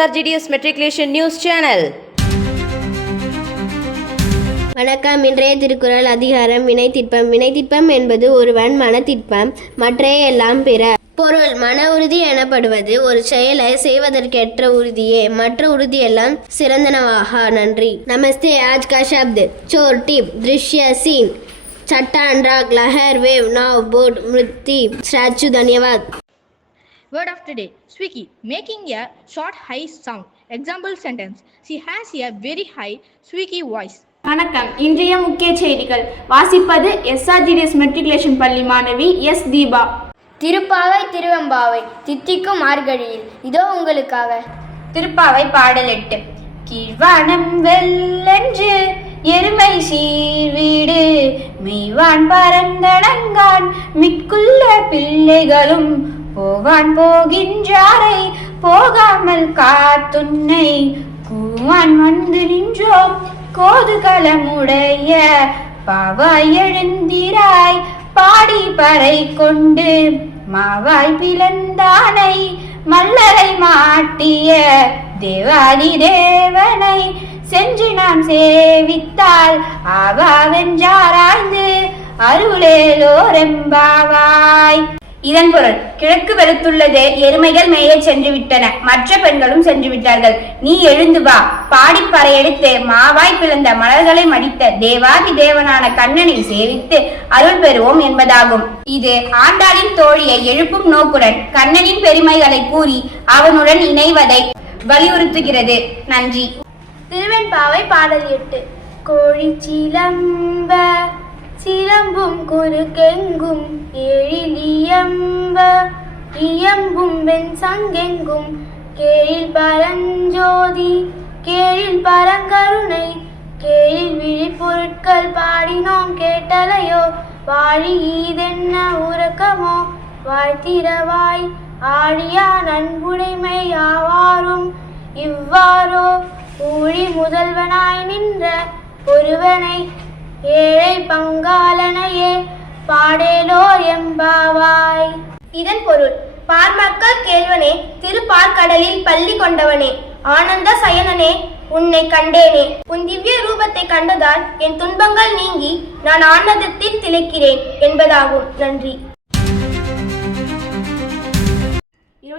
SRGDS Matriculation News Channel. வணக்கம். இன்றைய திருக்குறள் அதிகாரம் வினைத்திட்பம். வினைத்திட்பம் என்பது ஒருவன் மனத்திட்பம் மற்றைய எல்லாம் பிற. பொருள்: மன உறுதி எனப்படுவது ஒரு செயலை செய்வதற்கேற்ற உறுதியே, மற்ற உறுதியெல்லாம் சிறந்தனவாக. நன்றி. நமஸ்தே. आज का शब्द चोर, टिप, दृश्य, सीन, चट्टान, राग, लहर, वेव, नाव, बोट, मृत्यु, स्टैचू. धन्यवाद. Word of today: squeaky, making a short high sound. Example sentence: she has a very high squeaky voice. வணக்கம். இன்றைய முக்கிய செய்திகள் வாசிப்பது SRGDS மெட்ரிகுலேஷன் பள்ளி மாணவி எஸ் தீபா. திருப்பாவை திருவெம்பாவை தித்திக்கும் மார்கழியில் இதோ உங்களுக்காக. திருப்பாவை பாடல் 8. கீழ்வானம் வெல்லென்று எருமை சீர்வீடு மெய்வான் பரந்தடங்கான் மிக்குள்ள பிள்ளைகளும் போவான் போகின்றாரை போகாமல் காத்துன்னை கூவான் வந்து நின்றோம் கோதுகலமுடைய பாவாய் எழுந்திராய் பாடி பறை கொண்டு மாவாய் பிளந்தானை மல்லரை மாட்டிய தேவாதி தேவனை சென்று நாம் சேவித்தால் ஆவாவென்றாராய்ந்து அருளேலோரெம்பாவாய். இதன் பொருள்: கிழக்கு வெளுத்துள்ளது, எருமைகள் மேய சென்று விட்டன, மற்ற பெண்களும் சென்று விட்டார்கள். நீ எழுந்து வா, பாடி பறையெடுத்து மாவாய் பிளந்த மலர்களை மடித்த தேவாதி தேவனான கண்ணனை சேவித்து அருள் பெறுவோம் என்பதாகும். இது ஆண்டாளின் தோழியை எழுப்பும் நோக்குடன் கண்ணனின் பெருமைகளை கூறி அவனுடன் இணைவதை வலியுறுத்துகிறது. நன்றி. திருவெண்பாவை பாடல் 8. கோழி சிலம்ப சிலம்பும் குறுக்கெங்கும் எழில் இயம்ப இயம்பும் வெண் சங்கெங்கும் கேழில் பரஞ்சோதி கேழில் பரங்கருணை கேழில் விழிப்பொருட்கள் பாடினோம் கேட்டலையோ வாழி ஈதென்ன உறக்கமோ வாழ்த்திரவாய் ஆழியா நன்புடைமை ஆவாரும் இவ்வாறோ ஊழி முதல்வனாய் நின்ற ஒருவனை ஏழை பங்காளனையே பாடேலோ எம்பாவாய். இதன் பொருள்: பார்மக்கள் கேள்வனே, திருப்பார்கடலில் பள்ளி கொண்டவனே, ஆனந்த சயனனே, உன்னை கண்டேனே. உன் திவ்ய ரூபத்தை கண்டதால் என் துன்பங்கள் நீங்கி நான் ஆனந்தத்தில் திளைக்கிறேன் என்பதாகும். நன்றி.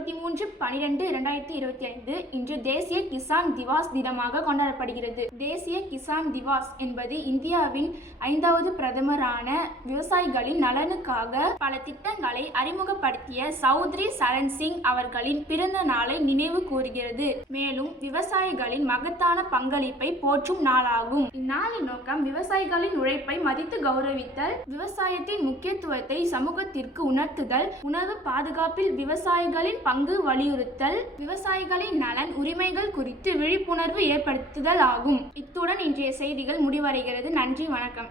23/12/2025 இன்று தேசிய கிசான் திவாஸ் தினமாக கொண்டாடப்படுகிறது. தேசிய கிசான் திவாஸ் என்பது இந்தியாவின் 5வது பிரதமரான விவசாயிகளின் நலனுக்காக பல திட்டங்களை அறிமுகப்படுத்திய சௌத்ரி சரண் சிங் அவர்களின் பிறந்த நாளை நினைவு கூறுகிறது. மேலும் விவசாயிகளின் மகத்தான பங்களிப்பை போற்றும் நாளாகும். இந்நாளின் நோக்கம் விவசாயிகளின் உழைப்பை மதித்து கௌரவித்தல், விவசாயத்தின் முக்கியத்துவத்தை சமூகத்திற்கு உணர்த்துதல், உணவு பாதுகாப்பில் விவசாயிகளின் பங்கு வலியுறுத்தல், விவசாயிகளின் நலன் உரிமைகள் குறித்து விழிப்புணர்வு ஏற்படுத்துதல் ஆகும். இத்துடன் இன்றைய செய்திகள் முடிவடைகிறது. நன்றி, வணக்கம்.